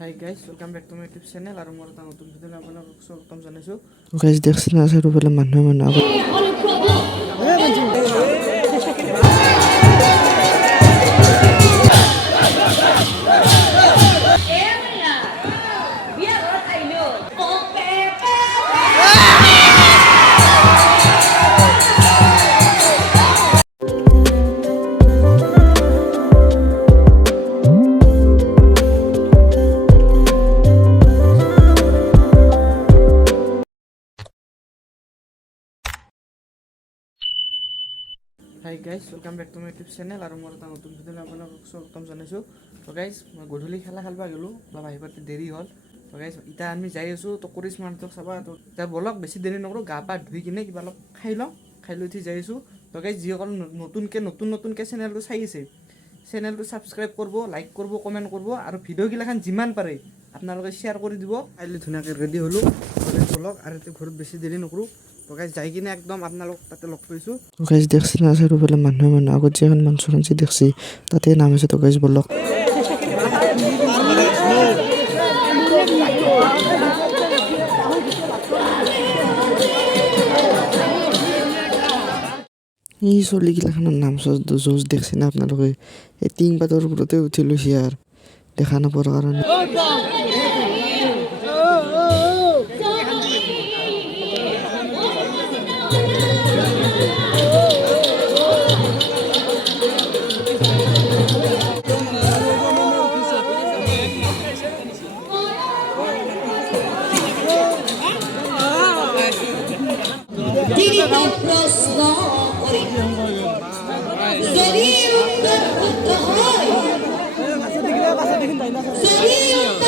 High guys welcome back to my YouTube channel আৰু মোৰ এটা নতুন ভিডিঅ'লৈ আপোনালোকক স্বাগতম জনাইছোঁ। গাইজ দেখছি না চাৰিওফালে মানুহে আগত hi guys welcome back to my YouTube channel আৰু মোৰ এটা নতুন ভিডিঅ'লৈ আপোনালোকক স্বাগতম জনাইছোঁ। তো গাইজ মই গধূলি খেলা খেলিব গ'লোঁ বা আহি পাওঁতে দেৰি হ'ল। তো গাইজ এতিয়া আমি যাই আছোঁ তো কৰিছ মানুহটোক চাবা। তো এতিয়া ব'লক বেছি দেৰি নকৰোঁ, গা পা ধুই কিনে কিবা অলপ খাই লওঁ, খাই লৈ উঠি যাই আছোঁ। তো গাইজ যিসকল নতুনকৈ চেনেলটো চাই আছে, চেনেলটো ছাবস্ক্ৰাইব কৰিব, লাইক কৰিব, কমেণ্ট কৰিব আৰু ভিডিঅ'গিলাখান যিমান পাৰে আপোনালোকে শ্বেয়াৰ কৰি দিব। কাইলৈ ধুনীয়াকৈ ৰেডি হ'লোঁ, ব'লক আৰু এতিয়া ঘৰত বেছি দেৰি নকৰোঁ। তো গাইজ যাই কিনে একদম আপোনালোক তাতে লগ পাইছোঁ। গাইজ দেখছি না চাৰিওফালে মানুহে আগত যে এখন মাংস খাঞ্চি দেখছি তাতে নাম আছে। তো গাইজ বলক এই চলিগিলাখানৰ নাম য'জ দেখছি না আপোনালোকে, এই টিং পাতৰ ওপৰতে উঠি লৈছে আৰু দেখা নাপাৰ কাৰণে। প্রশ্ন যদি উত্তর পুত্র হয়, যদি উত্তর পুত্র হয়,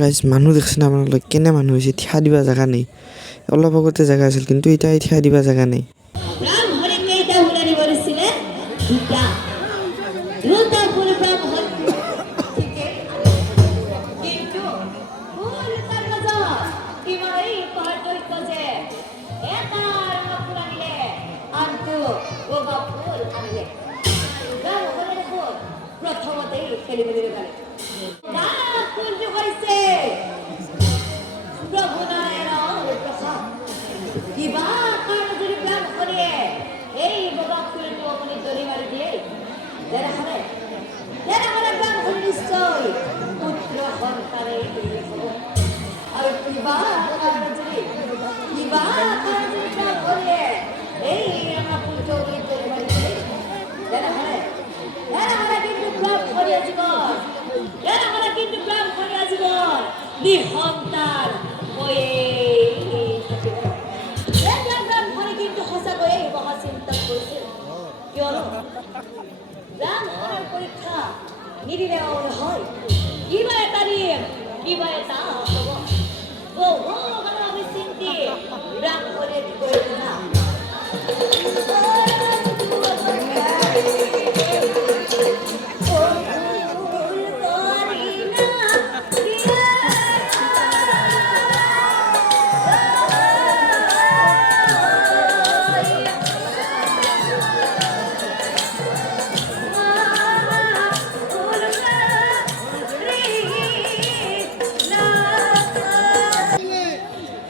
গাইজ মানুহ দেখছি না আপোনালোকে, কেনে মানুহ হৈছে, থিয়া দিবা জেগা নাই। অলপ আগতে জেগা আছিল কিন্তু এতিয়া থিয়া দিবা জেগা নাই। ব্রাহ্মণে কেইটা হুলারি বলেছিলেন? দুটা। দুটা ফুল ব্রাহ্মণ কিন্তু ফুল তার নজর কিমাই পাঠক যে এটা রঙ আনলে আনতো গোবা ফুল আনলে ব্রাহ্মণের ফুল প্রথমতেই খেলিমেলি গেল। না ফুল জুগাইছে প্রভু নারায়ণ প্রসাদ কিবা কারণে ব্রাহ্মণে এই গোবা ফুল মনে দড়ি মারি দিয়ে যারা হবে ব্রাহ্মণ নিশ্চয় পুত্র সন্তানের আর কিবা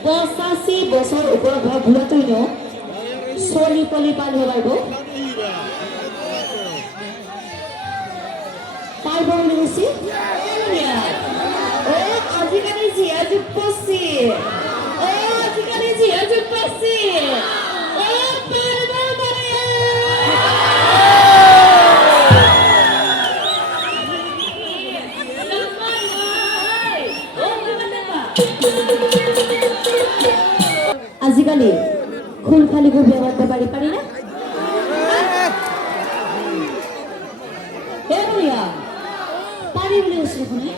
85 বছৰ ওপৰত হোৱা বুঢ়াটোই ন চলি পলি পাল হ'ব পাৰিব পাৰিব বুলি কৈছি আজিকালি জীয়া যুগ পাইছি আজিকালি জীয়া যুগ পাইছি আজিকালি খুল খালি গৈ বিয়া পাতিব পাৰি না এ বুঢ়িয়া পাৰি বুলি কৈছে শুনে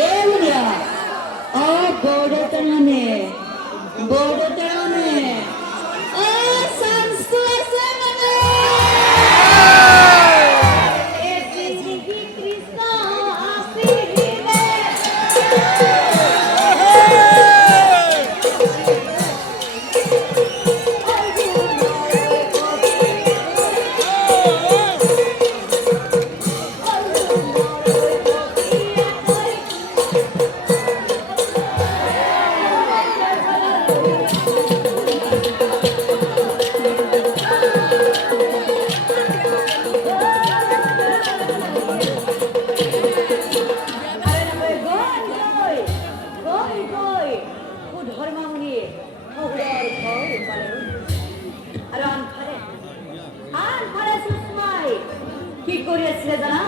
এ বুঢ়িয়া বৰদেউতাৰ মানে চান্সটো আছে মানে কৃষ্ণ আশীৰ্বাদ কি কৰি আছিলে জানা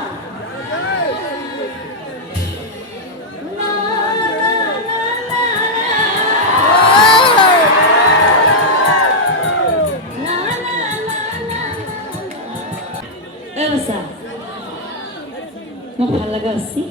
মোক ভাল লগা আছে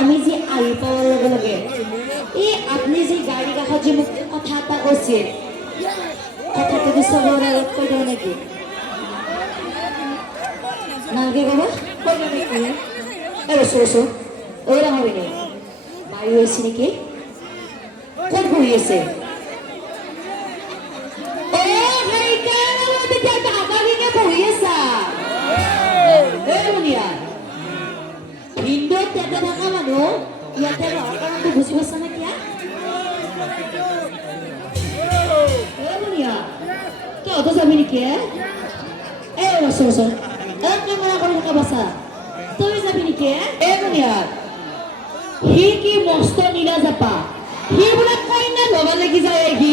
আমি যে আহি পাওয়ার লগে লগে এই আপনি যে গাড়ি কাষত যে মোক কথা এটা কৈছিল কথাটো কি চবৰে আগত কৈ দিওঁ নেকি নালাগে বাবা কৈ দিওঁ নেকি ৰচো ঐ ডাঙৰজনী বায়ু হৈছে নেকি ক'ত বহি আছে বহি আছা ভিন্দত ইয়াতে থকা মানুহ ইয়াতে ৰহাৰ কাৰণটো বুজি পাইছা নে কিয়া তহঁতো যাবি নেকি ৰচোন কেমেৰা কৰি থকা বাচা তই যাবি নেকি সি কি মস্ত নীলা জাপা সি বোলে কইনা ল'বা লাগি যায় সি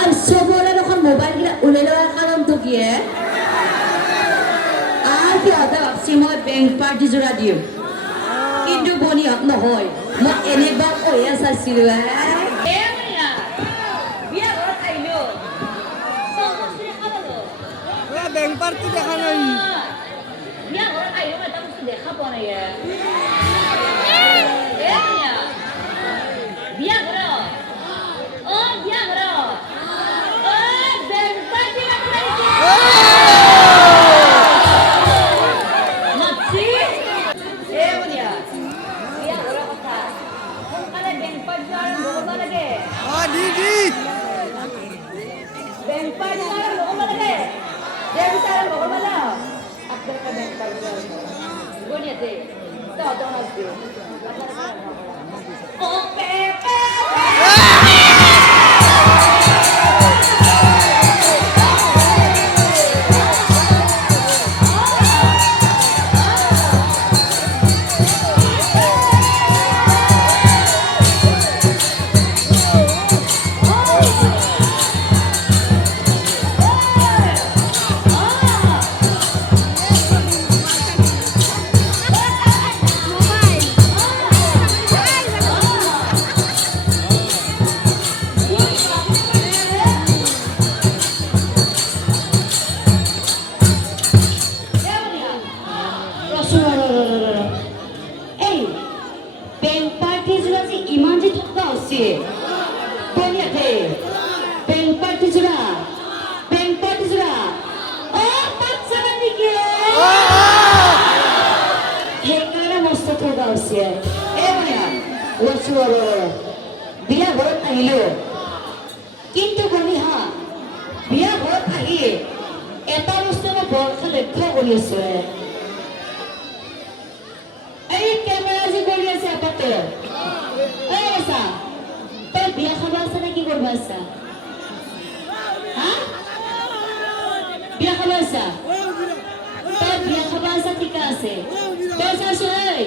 আর সবরে যখন মোবাইল গিলা উলাই লওয়ার কারণটো কি আর কি হতা ভাবছি মই বেংক পার্টি জোড়া দিও কিন্তু বনিহত নহয় মই এনেবাৰ কৈ আছিলো বেংক পাৰ্টি দেখা নাই দেখা পোৱা নাই এই বেং পাৰ্টি যোৰা যে ইমান যে থকা হৈছে বনিয়াতে বেং পাৰ্টি যোৰা অ পাঁচজনা নেকি সেইকাৰণে মস্ত থকা হৈছে এই বনিয়া ৰচু বিয়া ঘৰত আহিলো কিন্তু বনিহা বিয়া ঘৰত আহি এটা বস্তু মই বৰষা লক্ষ্য কৰি আছো এই কেমেৰা যে কৰি আছে আপতে এই আছা তই বিয়া খাব আছে নে কি কৰিব আছা হা বিয়া খাব আছা তই বিয়া খাব আছা ঠিক আছে তই চাচো এই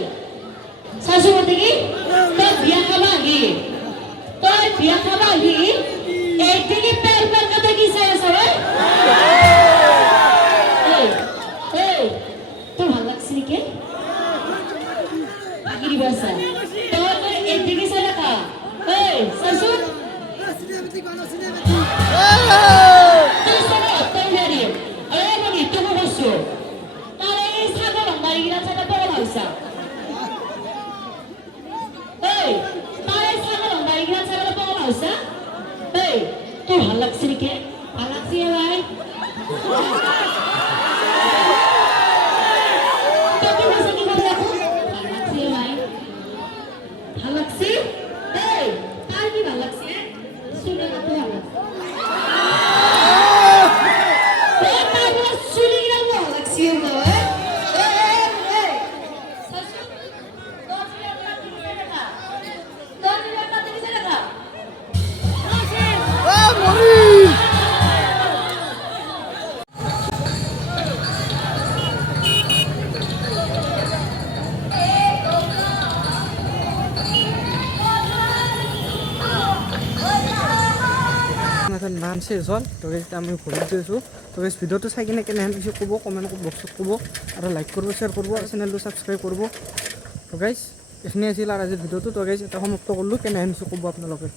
চাচো মতে কি তই বিয়া খাব আহি এইদিকে পেৰ কথা কি চাই আছ এই তোৰ ভাল লাগছে নেকি Agiri bahasa. Tahu ediki saya kah? Hey, sasun. Terus sana tahu dari. Ayah bagi tunggu bosu. Kalau ini sana orang dari kita sana bawa bahasa. Hey, kalau sana orang dari kita sana bawa bahasa. Hey, tu halak sedikit. Halak sih ya, bhai. Tapi bahasa kita berapa? Galaxy? Hey, tahu ni Galaxy? Sudah kata Galaxy. Hey, tahu sudah kira Galaxy itu, Hey. Sasu, dua juta kata di sana kah? 2 juta kata di sana kah? নাম শেষ হ'ল তো এতিয়া আমি ঘূৰি গৈছোঁ তো ভিডিঅ'টো চাই কিনে কেনেহেন কিছু ক'ব কমেণ্ট বক্সত ক'ব আৰু লাইক কৰিব শ্বেয়াৰ কৰিব আৰু চেনেলটো ছাবস্ক্ৰাইব কৰিব তো গাইজ এইখিনি আছিল আৰু আজিৰ ভিডিঅ'টো তো গাইজ এটা সমাপ্ত কৰিলোঁ কেনেহেন কিছু ক'ব আপোনালোকে